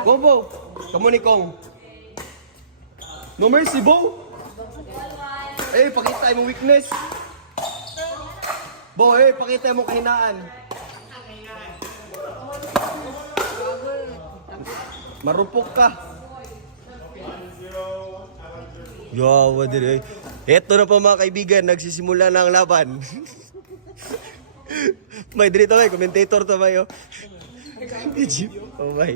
Go, Bo. Kamu ni Kong. No mercy, Bo. Eh, pakita mo weakness. Bo, pakita mo kahinaan. Marupok ka. Yo, wadiri. Eto na po mga kaibigan, nagsisimula na ang laban. May dito may commentator to mayo. Oh my.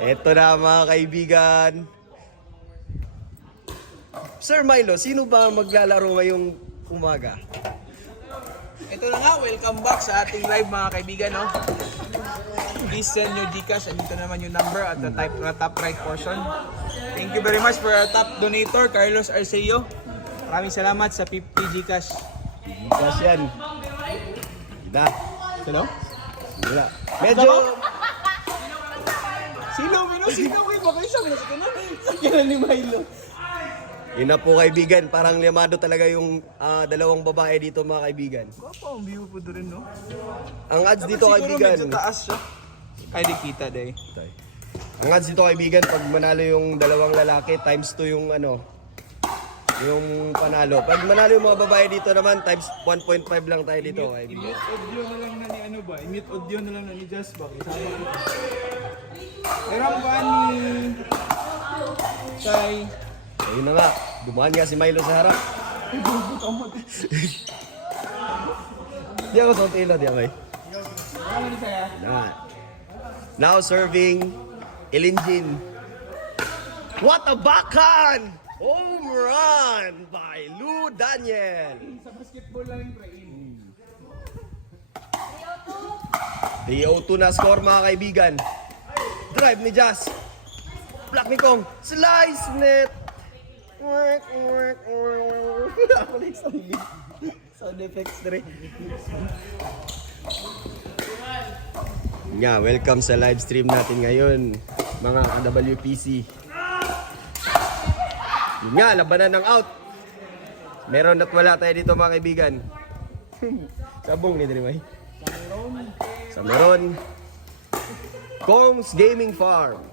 Eto na mga kaibigan. Sir Milo, sino ba maglalaro ngayong umaga? Ito na nga, welcome back sa ating live mga kaibigan, no? Please send your Gcash, andito naman yung number at the top right portion. Thank you very much for our top donator, Carlos Arceo. Maraming salamat sa 50 Gcash. Gcash yan. Ida. Hello? Wala. Medyo... Sino kayo ba kayo sabi na sa kanan ni Milo? Yun na po kaibigan, parang limado talaga yung dalawang babae dito mga kaibigan. Guwapo, ang view po doon, no? Ang odds dito kaibigan... Siguro medyo taas siya. Ay, di kita, day. Ang odds dito kaibigan, pag manalo yung dalawang lalaki, times 2 yung yung panalo. Pag manalo yung mga babae dito naman, times 1.5 lang tayo dito kaibigan. I-mute audio na lang na ni ano ba? I-mute audio na lang na ni Jasbak. Meron ba ni... Chay? Ayun na nga, dumaan nga si Milo sa harap. Di ako sa tilo, di ako eh. Ano ni Saya? Now serving Ilinjin. What a backhand! Home run by Lou Daniel. Sa basketball lang yung pre. 3-0 na score mga kaibigan. Drive ni Jazz. Block ni Kong. Slice net. Ako na yung sound effects na rin. Yeah, welcome sa live stream natin ngayon, mga ka-WPC. Yun nga, labanan ng out. Meron at wala tayo dito mga kaibigan. Sabong ni Drimay. Sa meron. Kong's Gaming Farm.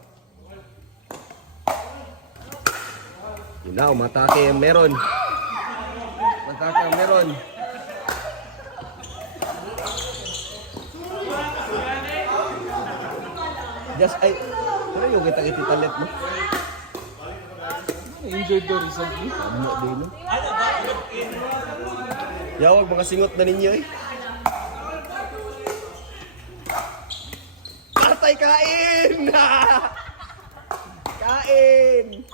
Yun na, umatake ang meron. Umatake ang meron. Just, ay, ano yung kita-kita talit mo? Enjoy to recently. Ano din, no? Yawag, mga singot na ninyo eh. Partay kain! Kain!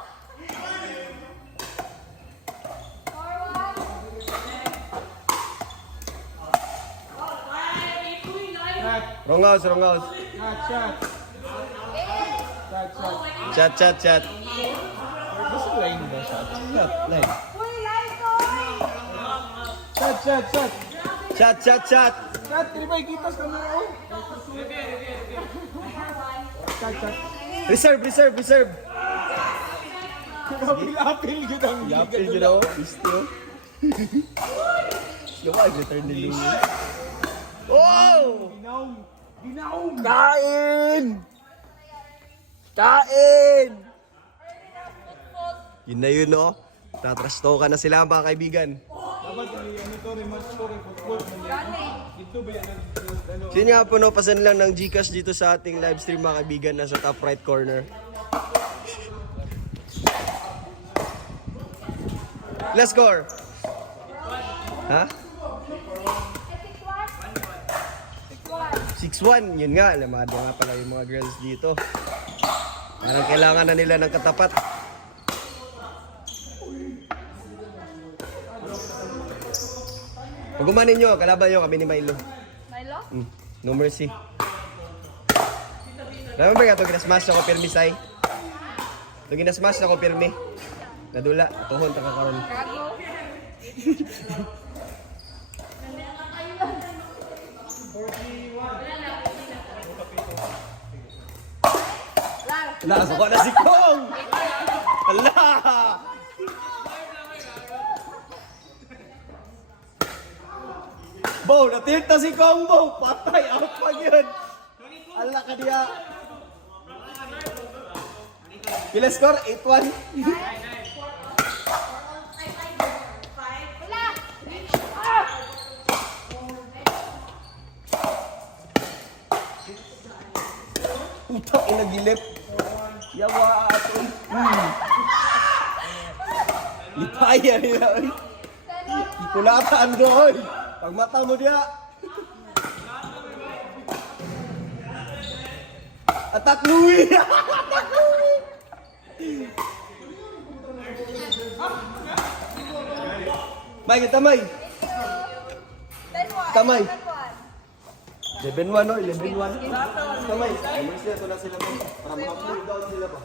Wrong house, wrong house. Chat. Basta line ba siya? Chat, line. Chat. Chat. Tribay, kitas ka mo. Chat. Reserve. Apil yun ang Yapil yun ako. Isto. Luwag, return ni Louie. Oh! Ginaw! Kain! Yun na yun, no? Tatrasto ka na sila, mga kaibigan. Dapat ano to, rematch to, football. Ito ba yan? Sino nga po, no? Pasan lang ng Gcash dito sa ating live stream, mga kaibigan, nasa top right corner. Let's score! Ha? 6-1, yun nga, lamado nga pala yung mga girls dito. Parang kailangan na nila ng katapat. Pag umanin nyo, kalaban nyo kami ni Milo. Milo? No mercy. Alam mo ba nga ito, ginasmash ako pirmi, Sai? Ito ginasmash ako pirmi. Nadula, tuhon, takakaroon. Gago. Wala, suka na si Kong! Wala! Bo, natilt na si Kong, Bo! Patay, out pa yun! Ala ka diya! Kila score? 8-1. Utak inagilip. Yawa ato. Lipaya nila. Ipulataan doon. Pag mata mo diya. Atak Louie! Atak Louie! May, tamay. Tamay. 11-1 no? 11-1. Tamay. Ito na sila. Para makapull down sila pa.